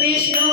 Krishna